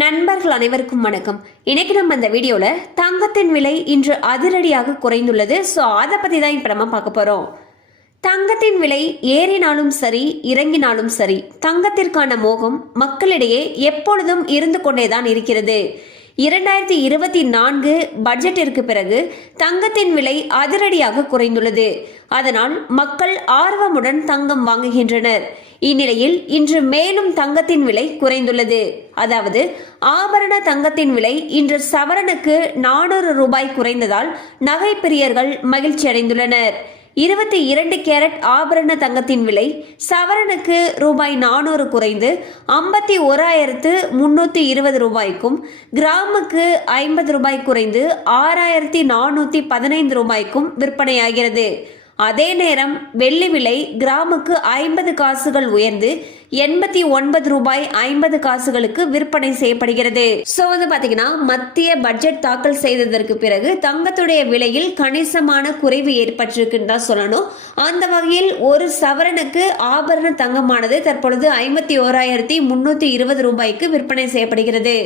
நண்பர்கள் அனைவருக்கும் வணக்கம். இன்னைக்கு நம்ம இந்த வீடியோல தங்கத்தின் விலை இன்று அதிரடியாக குறைந்துள்ளது. ஸோ அதை பத்தி தான் இப்போ நம்ம பார்க்க போறோம். தங்கத்தின் விலை ஏறினாலும் சரி இறங்கினாலும் சரி தங்கத்திற்கான மோகம் மக்களிடையே எப்பொழுதும் இருந்து கொண்டேதான் இருக்கிறது. இரண்டாயிரத்தி இருபத்தி நான்கு பட்ஜெட்டிற்கு பிறகு தங்கத்தின் விலை அதிரடியாக குறைந்துள்ளது. அதனால் மக்கள் ஆர்வமுடன் தங்கம் வாங்குகின்றனர். இந்நிலையில் இன்று மேலும் தங்கத்தின் விலை குறைந்துள்ளது. அதாவது ஆபரண தங்கத்தின் விலை இன்று சவரனுக்கு நானூறு ரூபாய் குறைந்ததால் நகை பிரியர்கள் மகிழ்ச்சி அடைந்துள்ளனர் இருபத்தி இரண்டு கேரட் ஆபரண தங்கத்தின் விலை சவரனுக்கு ரூபாய் நானூறு குறைந்து ஐம்பத்தி ஓராயிரத்து முன்னூற்றி இருபது ரூபாய்க்கும் கிராமுக்கு ஐம்பது ரூபாய் குறைந்து ஆறாயிரத்தி நானூற்றி பதினைந்து ரூபாய்க்கும் விற்பனையாகிறது. அதே நேரம் வெள்ளி விலை கிராமுக்கு ஐம்பது காசுகள் உயர்ந்து எண்பத்தி ஒன்பது ரூபாய் ஐம்பது காசுகளுக்கு விற்பனை செய்யப்படுகிறது. ஸோ வந்து பார்த்தீங்கன்னா மத்திய பட்ஜெட் தாக்கல் செய்ததற்கு பிறகு தங்கத்துடைய விலையில் கணிசமான குறைவு ஏற்பட்டிருக்குன்னு தான் சொல்லணும். அந்த வகையில் ஒரு சவரனுக்கு ஆபரண தங்கமானது தற்பொழுது ஐம்பத்தி ஓராயிரத்தி முன்னூற்றி இருபது ரூபாய்க்கு விற்பனை செய்யப்படுகிறது.